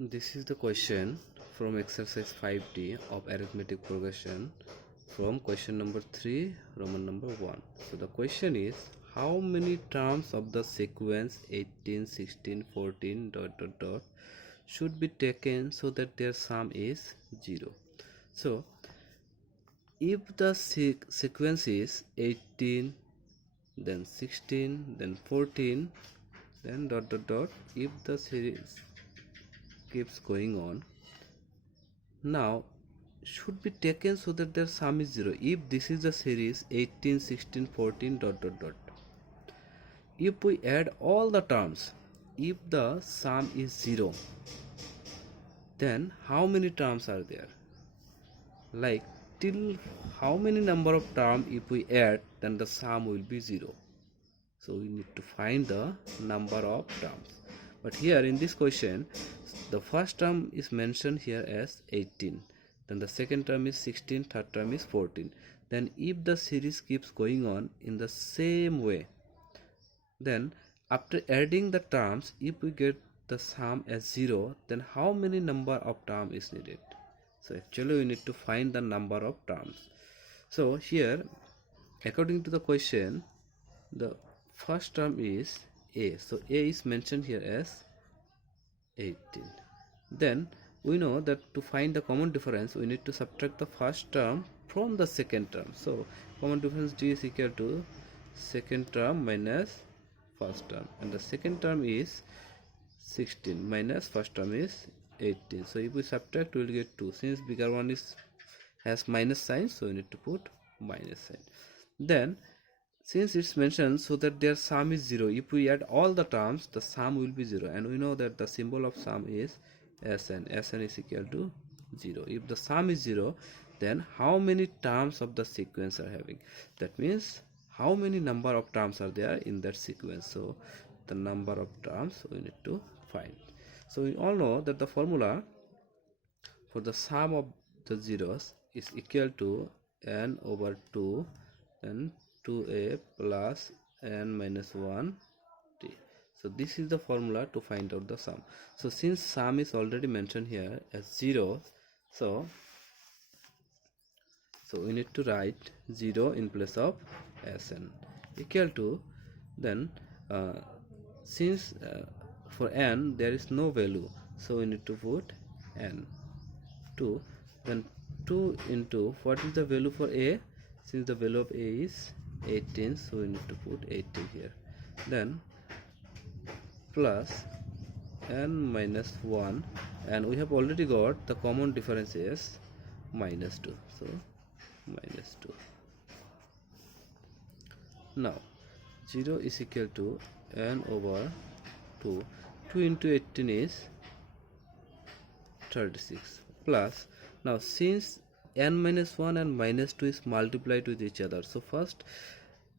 This is the question from exercise 5D of arithmetic progression from question number 3, Roman number 1. So the question is, how many terms of the sequence 18, 16, 14 should be taken so that their sum is 0? So if the sequence is 18, then 16, then 14, then if the series keeps going on, now should be taken so that their sum is 0. If this is the series 18, 16, 14 if we add all the terms, if the sum is 0, then how many terms are there? Like till how many number of terms if we add, then the sum will be 0. So we need to find the number of terms. But here in this question, the first term is mentioned here as 18. Then the second term is 16, third term is 14. Then if the series keeps going on in the same way, then after adding the terms, if we get the sum as 0, then how many number of terms is needed? So actually we need to find the number of terms. So here, according to the question, the first term is a, so a is mentioned here as 18. Then we know that to find the common difference, we need to subtract the first term from the second term. So common difference d is equal to second term minus first term, and the second term is 16 minus first term is 18. So if we subtract, we will get 2. Since bigger one has minus sign, so we need to put minus sign. Then since it's mentioned so that their sum is 0, if we add all the terms, the sum will be 0, and we know that the symbol of sum is Sn. Sn is equal to 0. If the sum is 0, then how many terms of the sequence are having? That means how many number of terms are there in that sequence. So the number of terms we need to find. So we all know that the formula for the sum of the zeros is equal to n over 2 and 2a plus n minus 1 t. So this is the formula to find out the sum. So since sum is already mentioned here as 0, so we need to write 0 in place of Sn equal to, then since for n there is no value, so we need to put n 2, then 2 into what is the value for a? Since the value of a is 18, so we need to put 18 here, then plus n minus 1, and we have already got the common difference is minus 2, so minus 2. Now 0 is equal to n over 2. 2 into 18 is 36, plus, now since n minus 1 and minus 2 is multiplied with each other, so first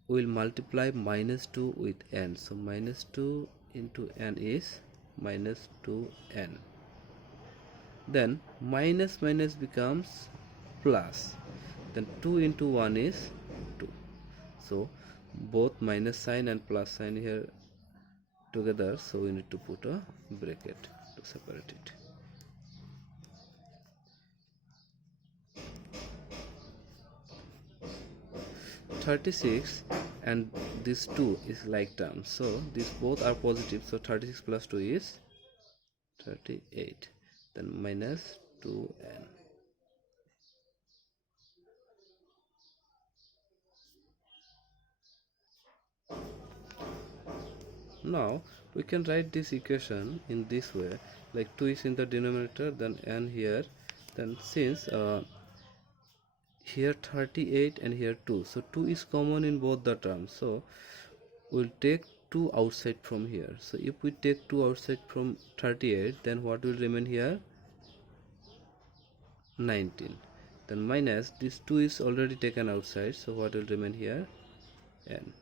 we will multiply minus 2 with n. So minus 2 into n is minus 2n. Then minus minus becomes plus. Then 2 into 1 is 2. So both minus sign and plus sign here together, so we need to put a bracket to separate it. (36) and this 2 is like terms, so these both are positive, so 36 plus 2 is 38, then minus 2n. Now we can write this equation in this way, like 2 is in the denominator, then n here, then since here 38 and here 2, so 2 is common in both the terms, so we'll take 2 outside from here. So if we take 2 outside from 38, then what will remain here? 19. Then minus this 2 is already taken outside, so what will remain here? N.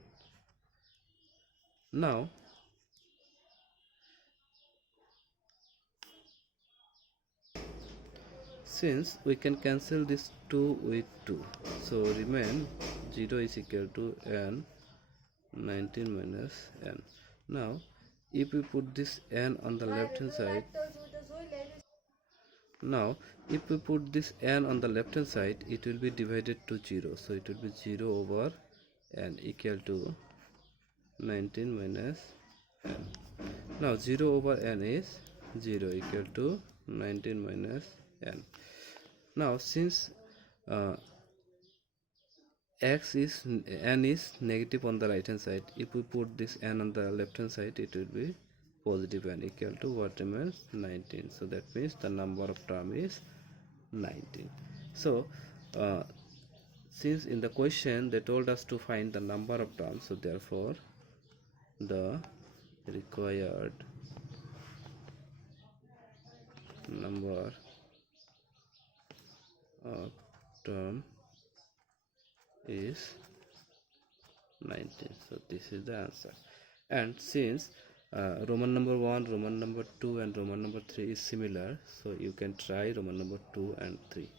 Now since we can cancel this 2 with 2, so remain 0 is equal to n 19 minus n. Now if we put this n on the left hand side, Now if we put this n on the left hand side, it will be divided to 0, so it will be 0 over n equal to 19 minus n. Now 0 over n is 0 equal to 19 minus n. Now since n is negative on the right hand side, if we put this n on the left hand side, it will be positive n equal to what remains 19. So that means the number of term is 19. So since in the question they told us to find the number of terms, so therefore the required number of term is 19. So this is the answer. And since Roman number 1, Roman number 2 and Roman number 3 is similar, so you can try Roman number 2 and 3.